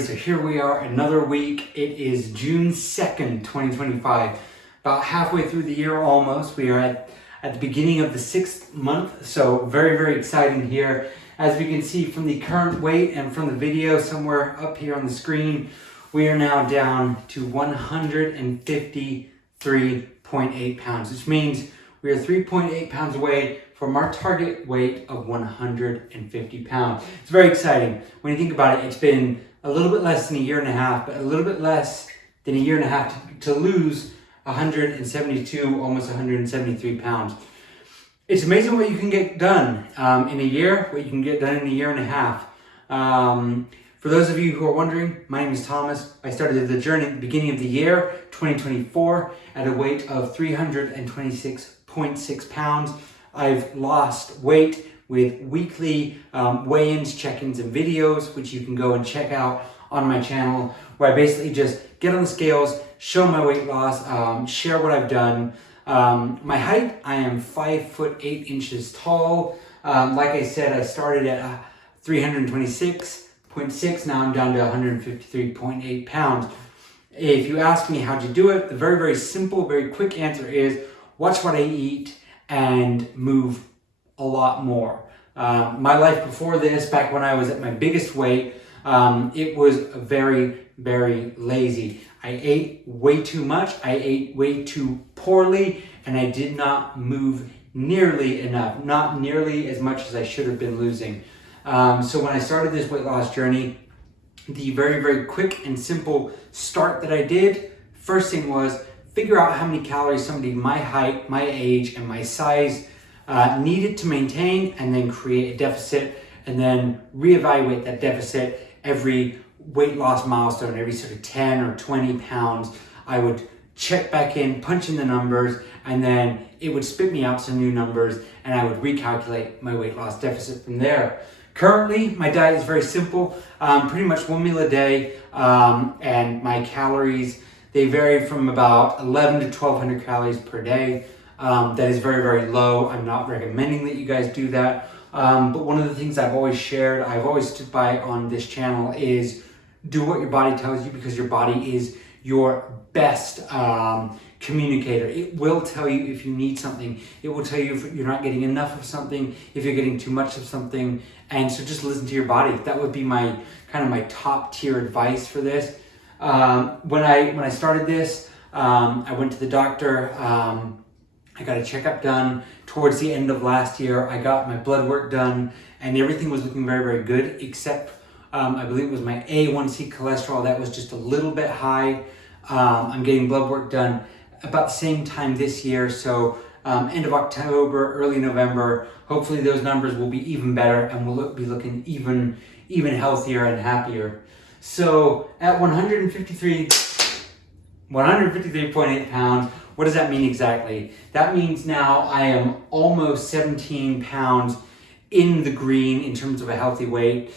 everybody. So here we are, another week. It is June 2nd, 2025. About halfway through the year almost. We are at the beginning of the 6th month. So very, very exciting here. As we can see from the current weight and from the video somewhere up here on the screen, we are now down to 153.8 pounds, which means we are 3.8 pounds away from our target weight of 150 pounds. It's very exciting. When you think about it, it's been a little bit less than a year and a half, but a little bit less than a year and a half to lose 172, almost 173 pounds. It's amazing what you can get done in a year, what you can get done in a year and a half. For those of you who are wondering, my name is Thomas. I started the journey at the beginning of the year, 2024, at a weight of 326.6 pounds. I've lost weight with weekly weigh-ins, check-ins, and videos, which you can go and check out on my channel, where I basically just get on the scales, show my weight loss, share what I've done. My height, I am 5'8" tall. Like I said, I started at 326.6. Now I'm down to 153.8 pounds. If you ask me how'd you do it, the very, very simple, very quick answer is watch what I eat and move a lot more. My life before this, back when I was at my biggest weight, it was very, very lazy. I ate way too much, I ate way too poorly, and I did not move nearly enough, not nearly as much as I should have been losing. So when I started this weight loss journey, the very, very quick and simple start that I did, first thing was figure out how many calories somebody my height, my age, and my size needed to maintain, and then create a deficit, and then reevaluate that deficit every weight loss milestone, every sort of 10 or 20 pounds. I would check back in, punch in the numbers, and then it would spit me out some new numbers, and I would recalculate my weight loss deficit from there. Currently, my diet is very simple, pretty much one meal a day, and my calories, they vary from about 11 to 1,200 calories per day. That is very, very low. I'm not recommending that you guys do that. But one of the things I've always shared, I've always stood by on this channel is do what your body tells you, because your body is your best communicator. It will tell you if you need something. It will tell you if you're not getting enough of something, if you're getting too much of something. And so just listen to your body. That would be my kind of my top tier advice for this. When I started this, I went to the doctor. I got a checkup done towards the end of last year. I got my blood work done, and everything was looking very, very good, except I believe it was my A1C cholesterol that was just a little bit high. I'm getting blood work done about the same time this year, so end of October, early November. Hopefully those numbers will be even better, and we'll be looking even healthier and happier. So at 153.8 pounds, what does that mean exactly? That means now I am almost 17 pounds in the green in terms of a healthy weight.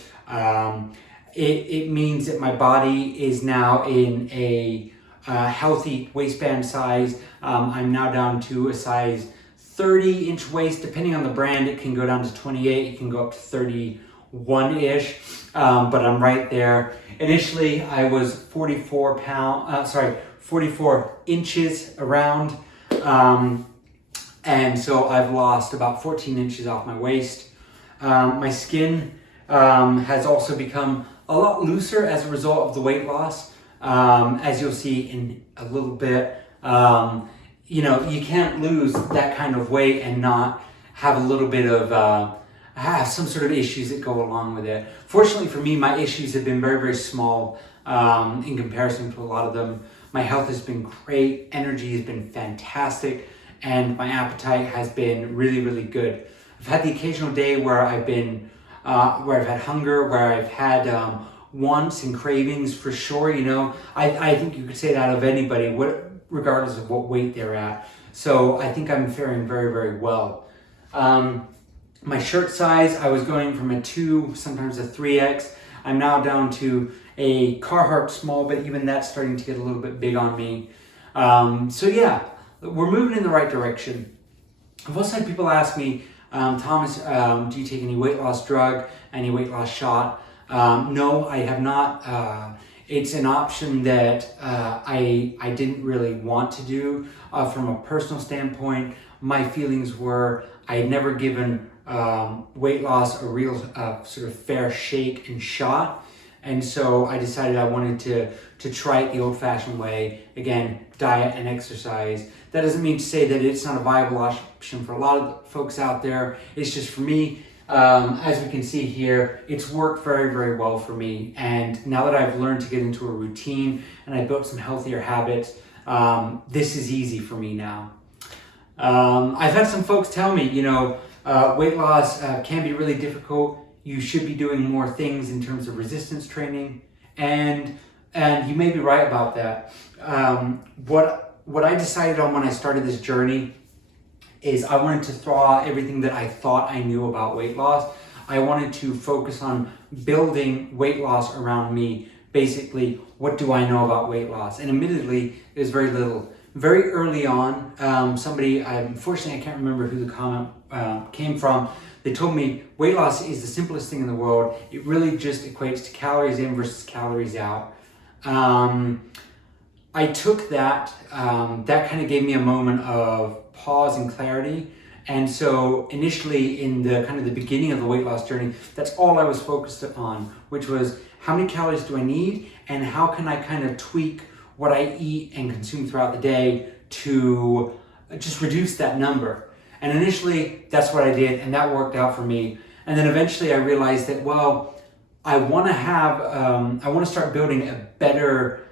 It means that my body is now in a healthy waistband size. I'm now down to a size 30-inch waist. Depending on the brand, it can go down to 28, it can go up to 31-ish, but I'm right there. Initially, I was 44 inches around, and so I've lost about 14 inches off my waist. My skin has also become a lot looser as a result of the weight loss. As you'll see in a little bit, you can't lose that kind of weight and not have a little bit of have some sort of issues that go along with it. Fortunately for me, my issues have been very, very small in comparison to a lot of them. My health has been great, energy has been fantastic, and my appetite has been really, really good. I've had the occasional day where I've been, where I've had hunger, where I've had wants and cravings for sure. I think you could say that of anybody, regardless of what weight they're at. So I think I'm faring very, very well. My shirt size, I was going from a 2, sometimes a 3X. I'm now down to a Carhartt small, but even that's starting to get a little bit big on me. So yeah, we're moving in the right direction. I've also had people ask me, Thomas, do you take any weight loss drug, any weight loss shot? No, I have not. It's an option that I didn't really want to do. From a personal standpoint, my feelings were I had never given weight loss a real sort of fair shake and shot. And so I decided I wanted to try it the old-fashioned way. Again, diet and exercise. That doesn't mean to say that it's not a viable option for a lot of folks out there. It's just for me, as we can see here, it's worked very, very well for me. And now that I've learned to get into a routine and I built some healthier habits, this is easy for me now. I've had some folks tell me, weight loss can be really difficult. You should be doing more things in terms of resistance training, and you may be right about that. What I decided on when I started this journey is I wanted to throw out everything that I thought I knew about weight loss. I wanted to focus on building weight loss around me. Basically, what do I know about weight loss? And admittedly, there's very little. Very early on, somebody, unfortunately I can't remember who the comment came from, they told me weight loss is the simplest thing in the world. It really just equates to calories in versus calories out. I took that, that kind of gave me a moment of pause and clarity. And so initially in the kind of the beginning of the weight loss journey, that's all I was focused upon, which was how many calories do I need and how can I kind of tweak what I eat and consume throughout the day to just reduce that number. And initially that's what I did and that worked out for me. And then eventually I realized that, well, I want to start building a better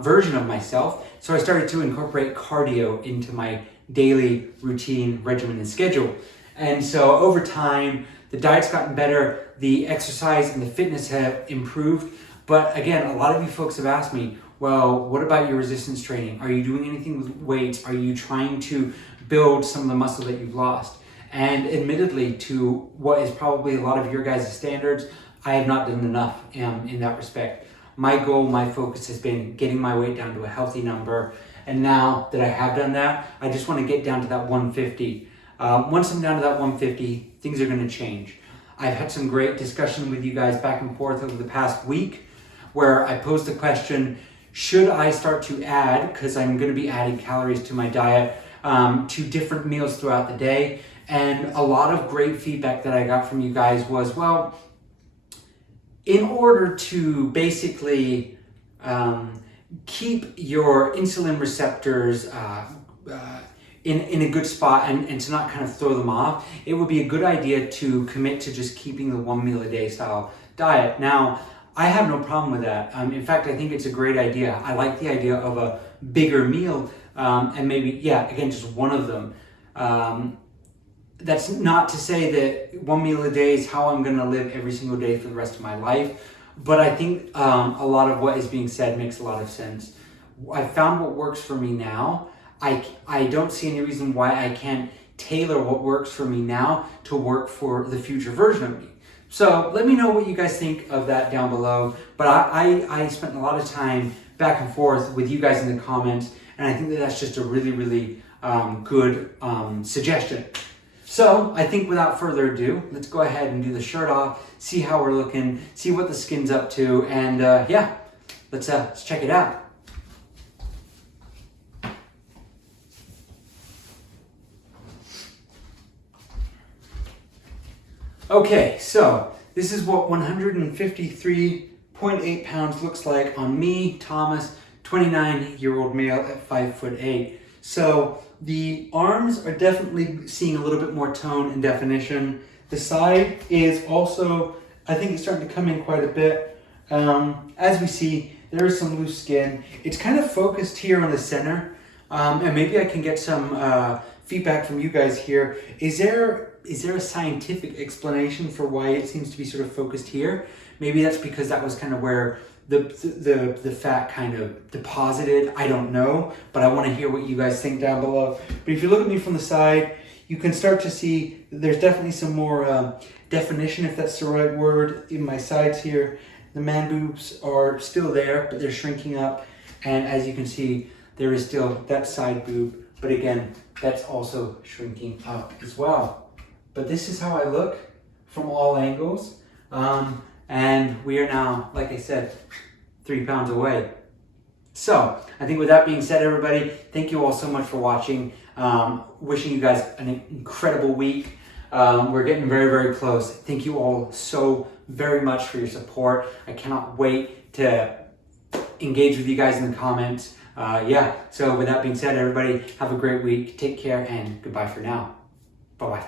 version of myself. So I started to incorporate cardio into my daily routine, regimen, and schedule. And so over time, the diet's gotten better, the exercise and the fitness have improved. But again, a lot of you folks have asked me, well, what about your resistance training? Are you doing anything with weights? Are you trying to build some of the muscle that you've lost? And admittedly, to what is probably a lot of your guys' standards, I have not done enough in that respect. My goal, my focus has been getting my weight down to a healthy number. And now that I have done that, I just want to get down to that 150. Once I'm down to that 150, things are going to change. I've had some great discussion with you guys back and forth over the past week where I posed the question, should I start to add, because I'm going to be adding calories to my diet, to different meals throughout the day? And a lot of great feedback that I got from you guys was, well, in order to basically keep your insulin receptors in a good spot and to not kind of throw them off, it would be a good idea to commit to just keeping the 1 meal a day style diet. Now, I have no problem with that. In fact, I think it's a great idea. I like the idea of a bigger meal and maybe, again, just one of them. That's not to say that 1 meal a day is how I'm going to live every single day for the rest of my life. But I think a lot of what is being said makes a lot of sense. I found what works for me now. I don't see any reason why I can't tailor what works for me now to work for the future version of me. So let me know what you guys think of that down below. But I spent a lot of time back and forth with you guys in the comments, and I think that that's just a really, really good suggestion. So I think without further ado, let's go ahead and do the shirt off, see how we're looking, see what the skin's up to, and let's check it out. Okay, so this is what 153.8 pounds looks like on me, Thomas, 29-year-old male at 5'8". So the arms are definitely seeing a little bit more tone and definition. The side is also, I think it's starting to come in quite a bit. As we see, there is some loose skin. It's kind of focused here on the center. And maybe I can get some feedback from you guys here. Is there a scientific explanation for why it seems to be sort of focused here? Maybe that's because that was kind of where the fat kind of deposited. I don't know, but I want to hear what you guys think down below. But if you look at me from the side, you can start to see there's definitely some more definition, if that's the right word, in my sides here. The man boobs are still there, but they're shrinking up. And as you can see, there is still that side boob, but again, that's also shrinking up as well. But this is how I look from all angles. And we are now, like I said, 3 pounds away. So I think with that being said, everybody, thank you all so much for watching. Wishing you guys an incredible week. We're getting very, very close. Thank you all so very much for your support. I cannot wait to engage with you guys in the comments. So with that being said, everybody, have a great week. Take care and goodbye for now. Bye-bye.